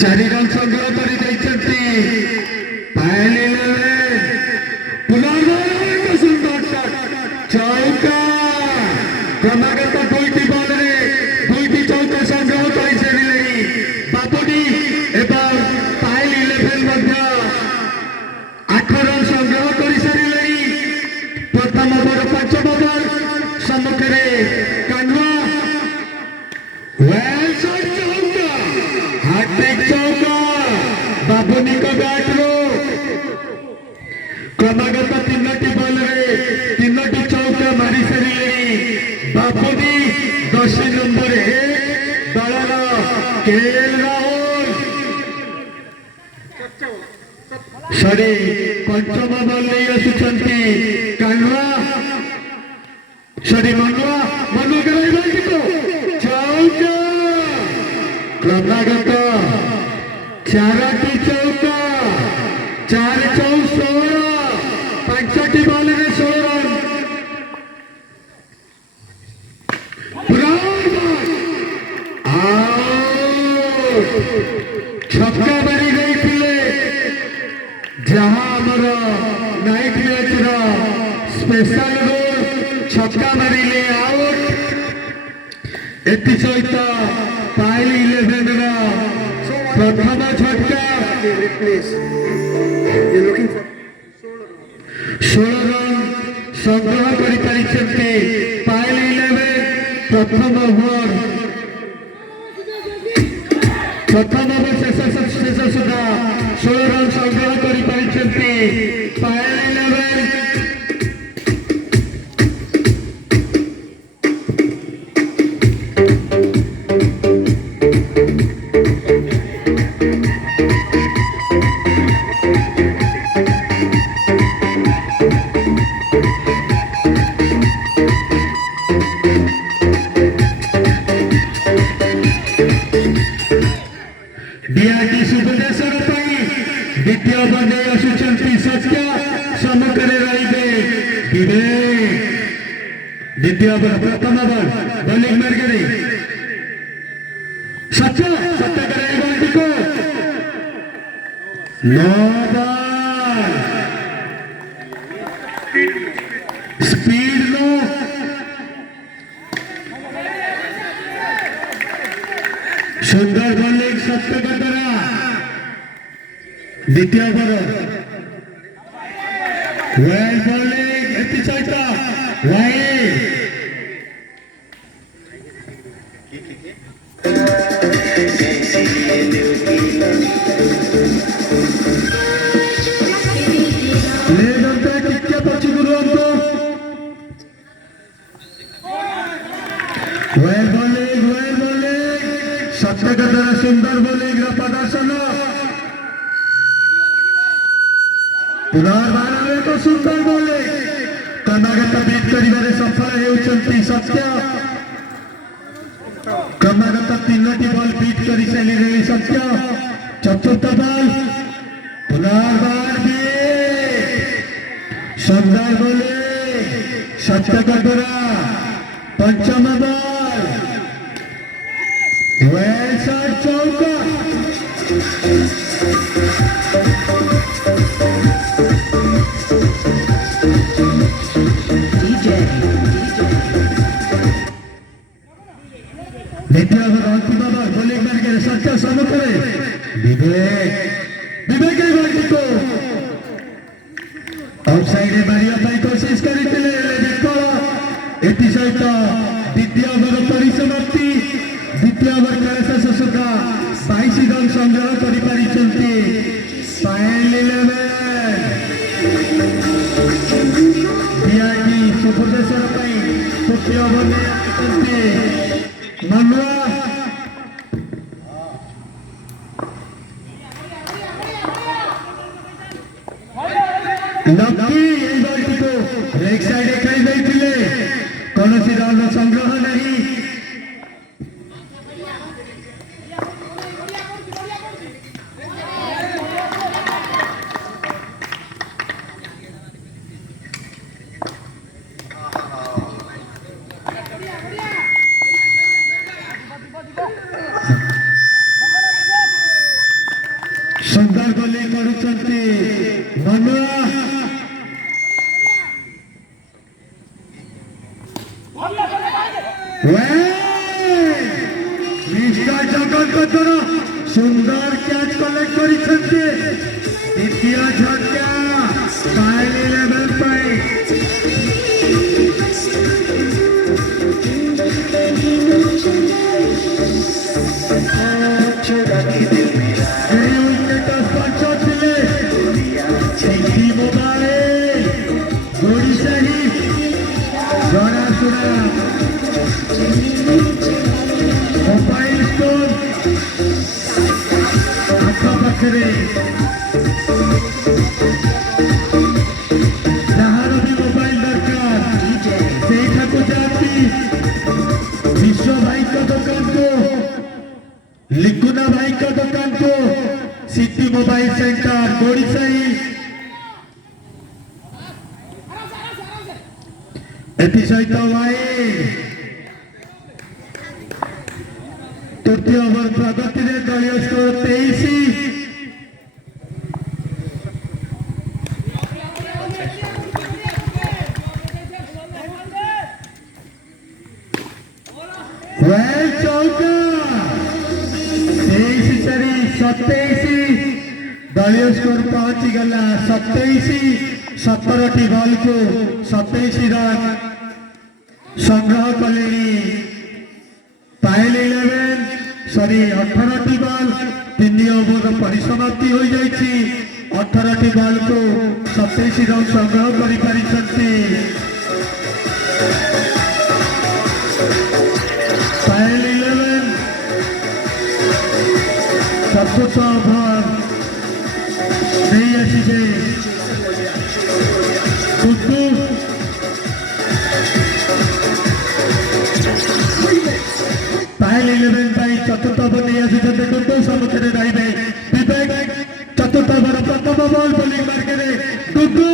चारि रन संग्रह कर पुनर्बार सुंदर शॉट चौका क्रमागत दुईटी बॉल दुईटी चौका संग्रह कर बापुनी एवं पायल 11 8 रन संग्रह कर प्रथम ओवर पंचम ओवर सम्मुखें कान्वा वेल शॉट चौका हार्दिक चौका बाबुनी को बैट्रो क्रमागत 3टी बॉल 3टी चौका मारी सारे बाबुनी 10 नंबर दलर केएल राहुल सॉरी पंचम बॉल नहीं आसुचंती कान्वा सॉरी मनुआ मनुआ को चौका क्रमागत 4टी चौका 4 चौ 16 5टी बॉल 16 रन छक्का मारी गई जहां आमर नाइट मैच स्पेशल रोल छक्का मारे आउट एति सहित पायल 11 प्रथम झटका 16 रन संग्रह कर पायल 11 प्रथम ओवर शेष सुधा 16 रन संग्रह कर पायल 11 डीआरटी सुबदेश्वर द्वितीय ओवर नहीं आसुचंती सत्य सम्मुखें रही द्वितीय ओवर प्रथम ओवर बॉलिंग मार्गे सत्य सत्य बॉल को 9 बॉल स्पीड नो सुंदर बॉलिंग सत्य द्वितीय ओवर वेल बॉलिंग एति सहित वाइड टिके पची गुरुअंतो वेल बॉलिंग सत्य सुंदर बॉलिंग प्रदर्शन पुनर्बार एक सुंदर बॉलिंग क्रमागत बीट कर सफल होती सत्य क्रमागत 3टी बॉल बीट कर सारे सत्य चतुर्थ बॉल पुनर्बार सुंदर बॉलिंग सत्य द्वारा पंचम बॉल वेल शॉट चौका द्वितीय ओवर अंतिम ओवर बॉलिंग मार्गे सत्य सम्मुखें विवेक को ऑफसाइड मारिया कोशिश करते सहित द्वितीय ओवर परिसमाप्ति द्वितीय ओवर खेल शेष सुधा 22 रन संग्रह कर पायल 11 सुबदेश्वर तृतीय ओवर मनुआ लकी बॉल को लेग साइड खेली कौन रन संग्रह नहीं କରୁଛନ୍ତି ମନୁଆ ମିଷ୍ଟର ଜଗନ୍ନାଥର ସୁନ୍ଦର କ୍ୟାଚ୍ କଲେକ୍ଟ କରିଛନ୍ତି ଦ୍ୱିତୀୟ ଝଟକା ପାଏଲ 11 ପାଇଁ मोबाइल स्टोर आखपाखे जार भी मोबाइल दरकार से जाती विश्व भाई का दुकान को लिकुना भाई का दुकान को सिटी मोबाइल सेंटर गोड़ीसाही सहित तृतीय ओवर प्रगति दलीय स्कोर 23 चौका 23-27 दलीय स्कोर पहुंची गला 17 बॉल को 27 रन संग्रह कले पाएल 18 बॉल 3 ओवर परिसमाप्ति हो जाइए 18 बॉल को 27 रन संग्रह कर पाएल 11 चतुर्थ ओवर नहीं आसी पाएल 11 चतुर्थ ओवर नहीं आसी टुटू सम्मुखें रही विवेक चतुर्थ ओवर प्रथम बॉल बोलिंग मार्केट टुटू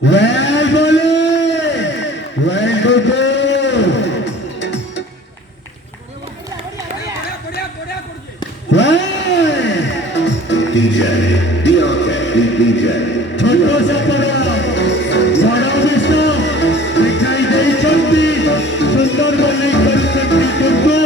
वेल बोलिंग वेल टुटू छोटो से बड़ा विश्व दिखाई दे सुंदर बोलिंग टुटू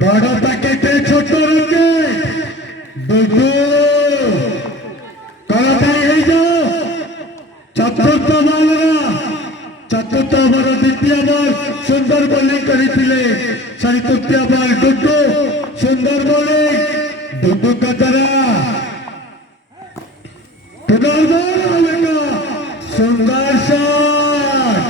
बड़ पैकेट छोट चतुर्थ ओवर द्वितीय बॉल सुंदर बोलिंग करते तृतीय बॉल डुडू सुंदर बोलिंग डुडू का द्वारा सुंदर शॉट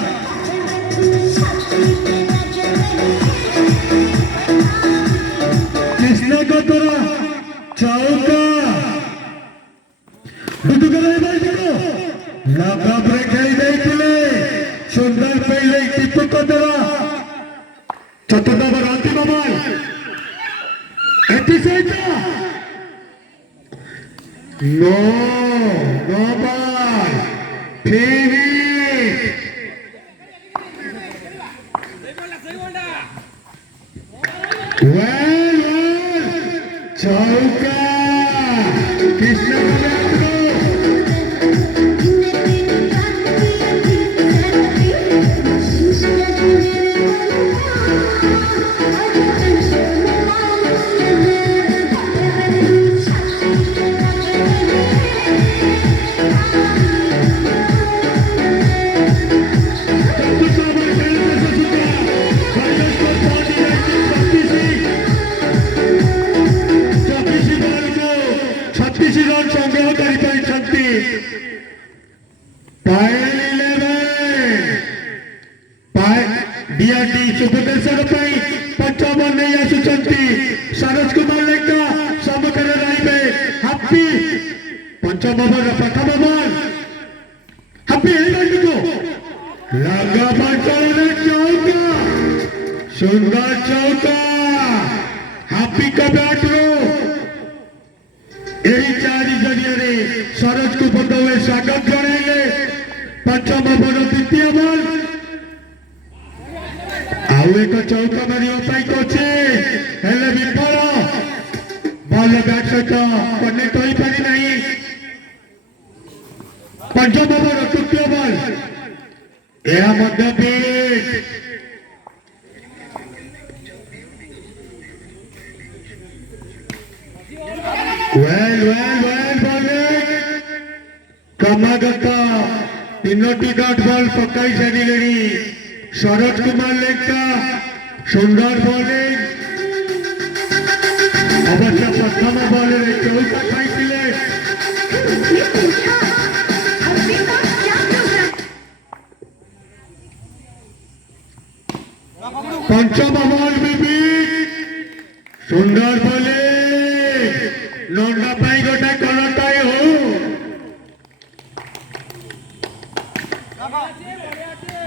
कृष्ण का द्वारा चौका डुडू का लगा ब्रेक सुंदर पहले टिप्पू का द्वारा चतुर्थ ओवर अंतिम बॉल नो बॉल चौका कृष्ण रन संग्रह कर पाएल 11 ବିଆରଟି ସୁଭଦ୍ରେଶ୍ୱର ପାଇଁ ପଞ୍ଚମ ନେଇ ଆସୁଛନ୍ତି ସରୋଜ କୁମାର ଲେଙ୍କା ସମ୍ମୁଖରେ ରହିବେ ହାପି ପଞ୍ଚମ ଓଭର ପ୍ରଥମ ବଲ୍ ହାପି ହେଇଗଲକୁ ଲଙ୍ଗା ବଞ୍ଚଳରେ ଚୌକା ସୁନ୍ଦର ଚୌକା ହାପିଙ୍କ ବ୍ୟାଟରୁ ଏହି ଚାରି ଜରିଆରେ ସରୋଜକୁ ବନ୍ଧୁଏ ସ୍ୱାଗତ ଜଣାଇଲେ ପଞ୍ଚମ ଓଭର ଦ୍ୱିତୀୟ ବଲ୍ ଆଉ ଏକ ଚୌକା ମାରିବା ପାଇଁ କୋଚିଂ ହେଲେ ବିଫଳ ବଲ୍ ବ୍ୟାଟ୍ ସହିତ କନେକ୍ଟ ହୋଇପାରି ନାହିଁ ପଞ୍ଚମ ଓଭର ତୃତୀୟ ବଲ୍ ଏହା ମଧ୍ୟ ବିଟ୍ କ୍ରମାଗତ ତିନୋଟି ଡଟ୍ ବଲ୍ ପକାଇ ସାରିଲେଣି ସରୋଜ କୁମାର ଲେଙ୍କା ସୁନ୍ଦର ବୋଲିଂ ଅବଶ୍ୟ ପ୍ରଥମ ବଲରେ ଚୌକା ଖାଇଥିଲେ पंचम बॉल भी सुंदर बोले लौंडा पाई गोटा कलटाए हो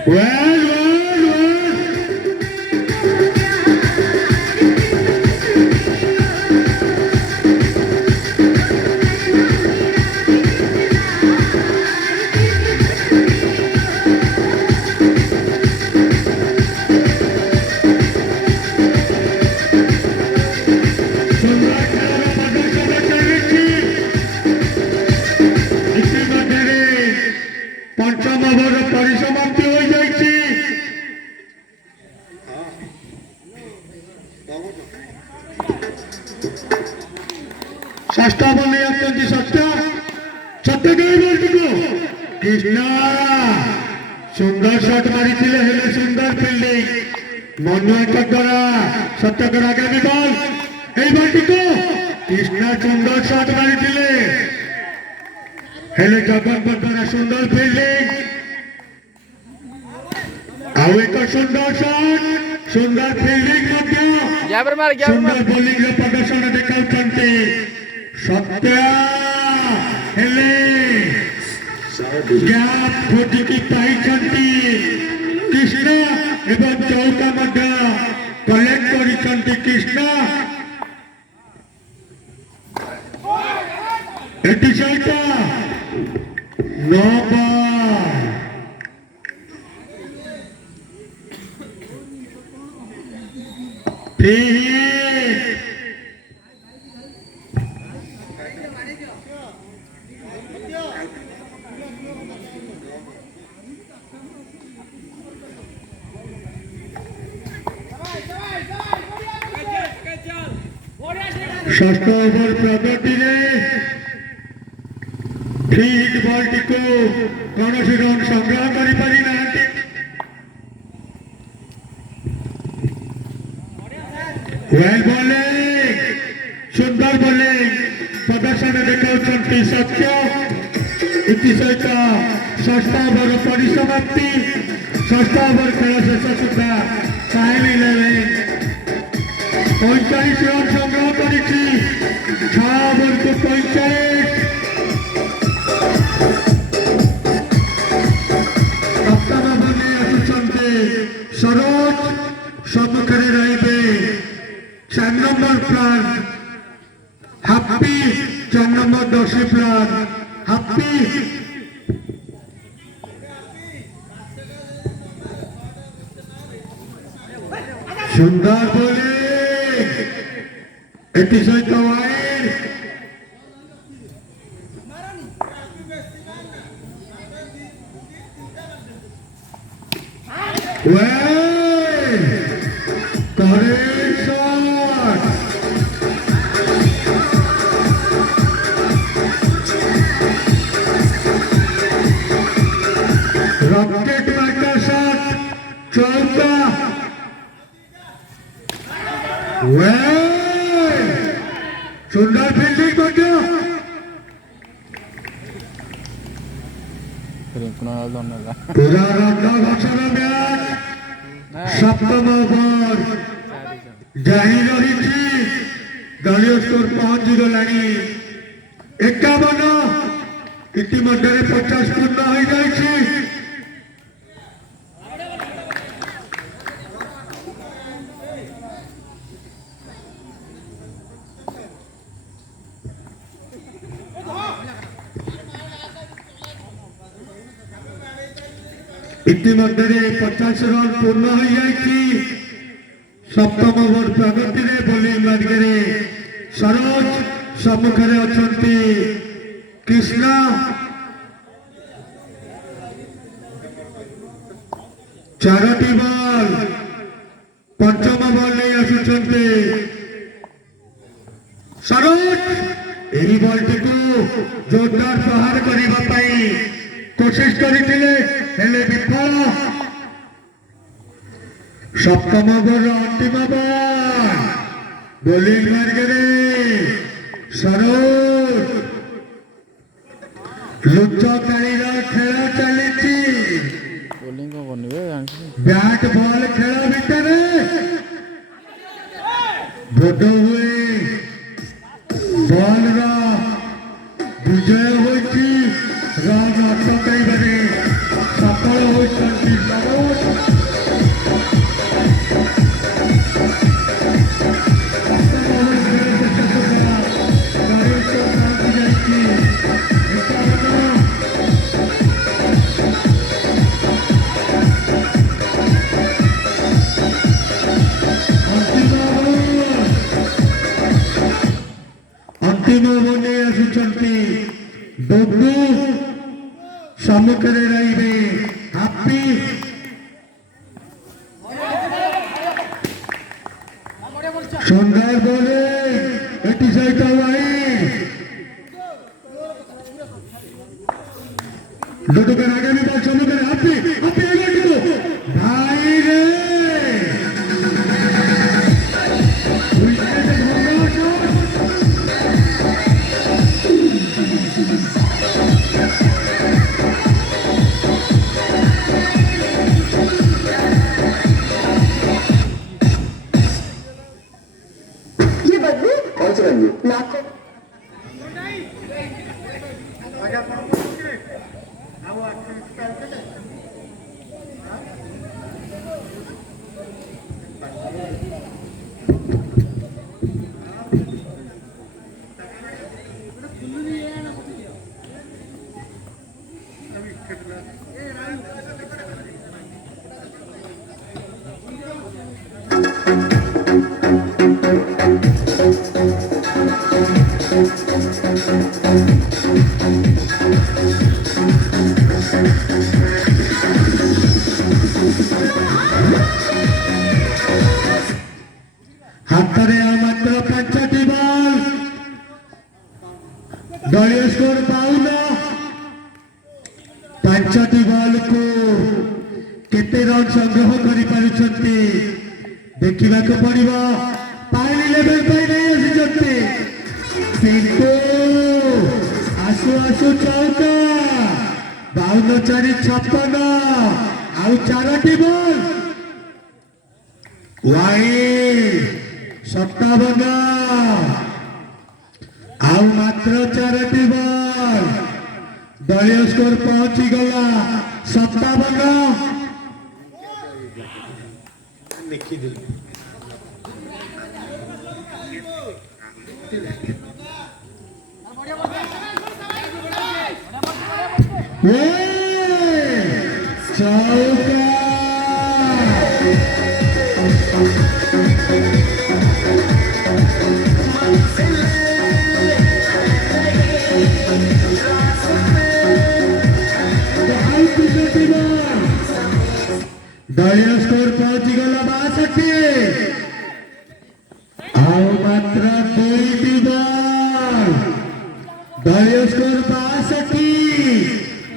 वेल वेल वेल पंचम ओवर परिसमाप्ति हो जाइए षष्ठ ओवर नहीं आते सत्य सत्य कृष्णा सुंदर शॉट मारी सुंदर फील्डिंग मनुआ द्वारा सत्यकर आगामी बॉल बॉलटी को कृष्णा सुंदर शॉट मारी जगन द्वारा सुंदर फील्डिंग आउ एक सुंदर शॉट सुंदर फील्डिंग सुंदर बोलिंग प्रदर्शन देखा सत्य गैप खोजिकी पाई कृष्णा एवं चौका कलेक्ट कर कृष्णा एटी सहित 9 बॉल षष्ठ ओवर प्रगति हिट बॉलटी को कौन रन संग्रह कर वेल बॉलिंग सुंदर बॉलिंग प्रदर्शन देखा सत्य इति सहित षष्ठ ओवर परिसमाप्ति षष्ठ ओवर खेल शेष सुधा टाइम 11 45 रन संग्रह कर 6 ओवर को 45 सरोज सम्मुखे रे 4 number plan happy 4 number 10 plan happy सुंदर बोले एटी सहित वाइड रॉकेट मारकर शॉट चौका सुंदर फील्डिंग पूरा रंगा घोषणा मैच सप्तम ओवर जारी रही दलीय स्कोर पहुंची गला 51 इतिमध्य 50 पूर्ण हो जाए इतिमध्य 50 रन पूर्ण हो जाए सप्तम ओवर प्रगति में बोलिंग मार्गे सरोज सम्मुखे अच्छा कृष्णा चारोटी बॉल पंचम बॉल नहीं आसुंटे सरोज यही बॉल टी जोरदार प्रहार करने कोशिश करते विफल सप्तम ओवर अंतिम बॉल बोलिंग मार्गे सरोज लुचकारी खेल चली बैट बॉल खेल भितर बोध हुए बॉल विजय होती रन अटकाइबारे सफल होती सरोज अंतिम ओवर आसुंटे बबलू सम्मुखे रही हापी सुंदर बोले सहित दुटो के आगामी बॉल सम्मुखे हापी भाई रे मात्र 5टी बॉल दलीय स्कोर 52 5टी बॉल को केते रन संग्रह करि पारुछन्ते देखिबा को पड़िबो पानी लेवल पे नहीं आसिछन्ते सिंटू आसु आसु चौका 52 4 56 आउ 4टी बॉल वाइड 57 आउ मात्र 4टी बॉल दलीय स्कोर पहुंची गला 57 चौका दलीय स्कोर पहुंची गला 62 आओ मात्र 2टी बॉल दलीय स्कोर 62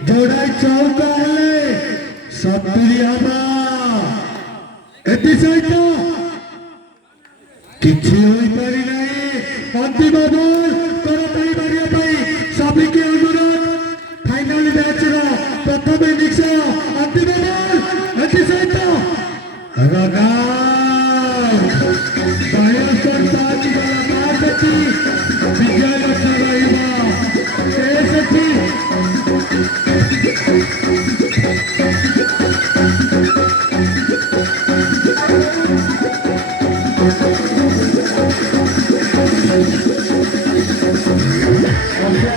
जोड़ा चौका हेले 70 हवा एति सहित किछि होई पारि नाही अंतिम बॉल करताई मारिया पाई सभी के अनुरोध फाइनल मैच रो प्रथम इनिंग्स अंतिम बॉल एति सहित लगाओ बायासन पाँच वाला मार्गती विजय लक्ष्य रहिबा तेसठी